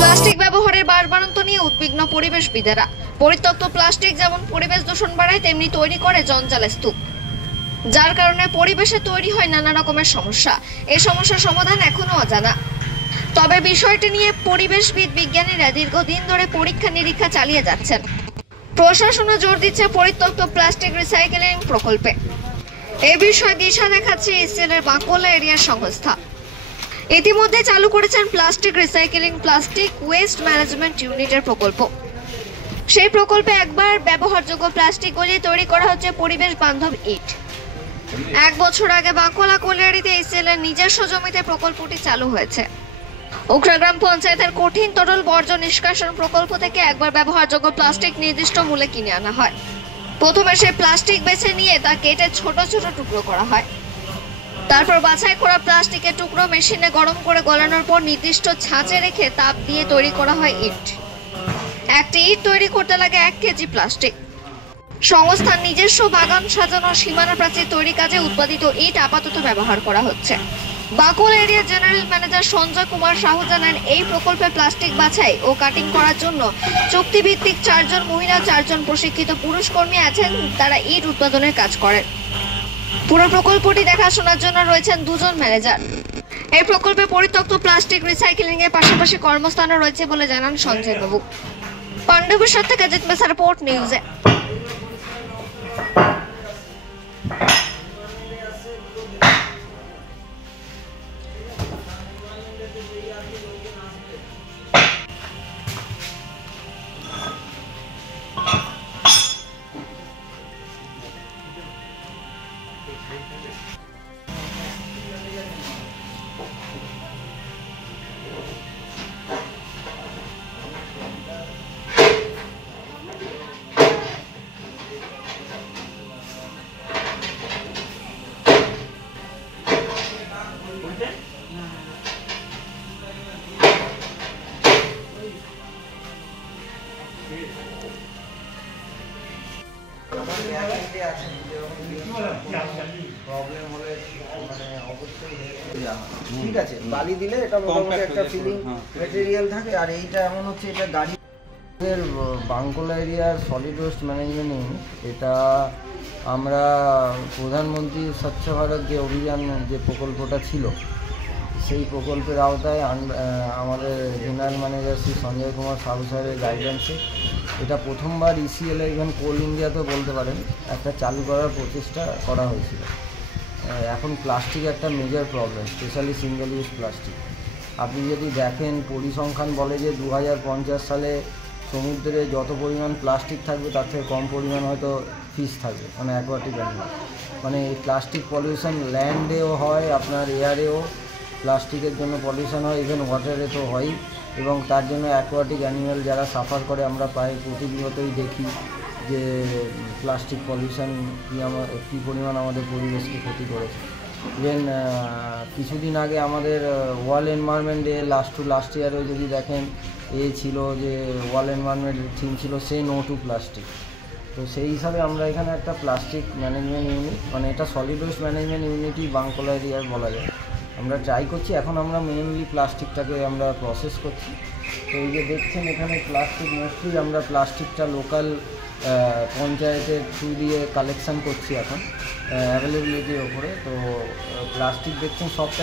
Plastic ব্যবহারের বাড়বাড়ন্ত নিয়ে উদ্বিগ্ন পরিবেশবিদেরা। পরিত্যক্ত প্লাস্টিক যেমন পরিবেশ দূষণ বাড়ায়, তেমনি তৈরি করে জঞ্জালের স্তূপ, যার কারণে পরিবেশে তৈরি হয় নানা রকমের সমস্যা। এই সমস্যার সমাধান এখনো অজানা। তবে বিষয়টি নিয়ে পরিবেশবিদ বিজ্ঞানীরা দীর্ঘদিন ধরে পরীক্ষা নিরীক্ষা চালিয়ে যাচ্ছেন। প্রশাসনও জোর দিচ্ছে পরিত্যক্ত প্লাস্টিক রিসাইকেলিং প্রকল্পে। এই বিষয়ে দিশা দেখাচ্ছে ইসিএলের বাঁকুড়া এরিয়ার সংস্থা। ইতিমধ্যে চালু করেছেন plastic recycling plastic waste management ইউনিটের প্রকল্প। সেই প্রকল্পে একবার ব্যবহারযোগ্য প্লাস্টিক গলিয়ে তৈরি করা হচ্ছে পরিবেশ বান্ধব ইট। 1 বছর আগে বাঁকুড়া কোলিয়ারিতে ইসিএলের নিজস্ব জমিতে প্রকল্পটি চালু হয়েছে। উখরা গ্রাম পঞ্চায়েতের কঠিন তরল বর্জ্য নিষ্কাশন প্রকল্প থেকে একবার ব্যবহারযোগ্য প্লাস্টিক নির্দিষ্ট মূল্যে কিনে আনা হয়। প্রথমে সেই প্লাস্টিক বেছে নিয়ে তা কেটে ছোট ছোট টুকরো করা হয়। তারপর বাছাই করা প্লাস্টিকের টুকরো মেশিনে গরম করে গলানোর পর নির্দিষ্ট ছাঁচে রেখে তাপ দিয়ে তৈরি করা হয় ইট। একটি ইট তৈরি করতে লাগে 1 কেজি প্লাস্টিক। সংস্থার নিজস্ব বাগান সাজানো সীমানা প্রাচীর তৈরি কাজে উৎপাদিত ইট আপাতত ব্যবহার করা হচ্ছে। Bankura area general manager Sanjay Kumar Sahu জানান, এই প্রকল্পে প্লাস্টিক বাছাই ও কাটিং করার জন্য চুক্তিভিত্তিক 4 জন মহিলা 4 জন প্রশিক্ষিত পুরুষ কর্মী আছেন, তারা ইট উৎপাদনের কাজ করেন। পুরো প্রকল্পটি দেখাশোনার জন্য রয়েছেন 2 জন ম্যানেজার। এই প্রকল্পে পরিত্যক্ত প্লাস্টিক রিসাইকেলিং এর পাশাপাশি কর্মস্থানও রয়েছে বলে জানান সঞ্জয় বাবু। পাণ্ডবের সাথে গাজেট মেসা রিপোর্ট নিউজে। ঠিক আছে, বালি দিলে এটা মোটামুটি একটা ফিলিং ম্যাটেরিয়াল থাকে। আর এইটা এমন হচ্ছে, এটা গাড়ি বাঁকুড়া এরিয়ার সলিড ওয়েস্ট ম্যানেজমেন্ট ইউনিট। এটা আমরা প্রধানমন্ত্রী স্বচ্ছ ভারত যে অভিযান যে প্রকল্পটা ছিল, সেই প্রকল্পের আওতায় আমাদের জেনারেল ম্যানেজার শ্রী সঞ্জয় কুমার সাহু স্যারের গাইডেন্সে এটা প্রথমবার ইসিএল ইভেন কোল ইন্ডিয়াতেও বলতে পারেন একটা চালু করার প্রচেষ্টা করা হয়েছিল। এখন প্লাস্টিক একটা major problem, specially single use plastic. আপনি যদি দেখেন, পরিসংখ্যান বলে যে 2050 সালে সমুদ্রে যত পরিমাণ প্লাস্টিক থাকবে তার থেকে কম পরিমাণ হয়তো ফিশ থাকবে, মানে অ্যাকোয়াটিক অ্যানিমাল। মানে এই প্লাস্টিক পলিউশন ল্যান্ডেও হয়, আপনার এয়ারেও প্লাস্টিকের জন্য পলিউশন হয়, ইভেন ওয়াটারে তো হয়ই। এবং তার জন্য অ্যাকোয়াটিক অ্যানিমাল যারা সাফার করে, আমরা প্রায় প্রতিনিয়তই দেখি যে প্লাস্টিক পলিউশন কী পরিমাণ আমাদের পরিবেশকে ক্ষতি করেছে। ইভেন কিছুদিন আগে আমাদের ওয়ার্ল্ড এনভায়রনমেন্ট ডে লাস্ট ইয়ারেও যদি দেখেন, ছিল যে ওয়ার্ল্ড এনভায়রনমেন্ট থিম ছিল সে নো টু প্লাস্টিক। তো সেই হিসাবে আমরা এখানে একটা প্লাস্টিক ম্যানেজমেন্ট ইউনিট, মানে এটা সলিড ওয়েস্ট ম্যানেজমেন্ট ইউনিটই বাঁকুড়া এরিয়ার বলা যায়, আমরা ট্রাই করছি। এখন আমরা মেইনলি প্লাস্টিকটাকে আমরা প্রসেস করছি। তো এই যে দেখছেন এখানে প্লাস্টিক, মোস্টলি আমরা প্লাস্টিকটা লোকাল পঞ্চায়েতের থ্রু দিয়ে কালেকশান করছি এখন অ্যাভেলেবিলিটির ওপরে। তো প্লাস্টিক দেখছেন সবটাই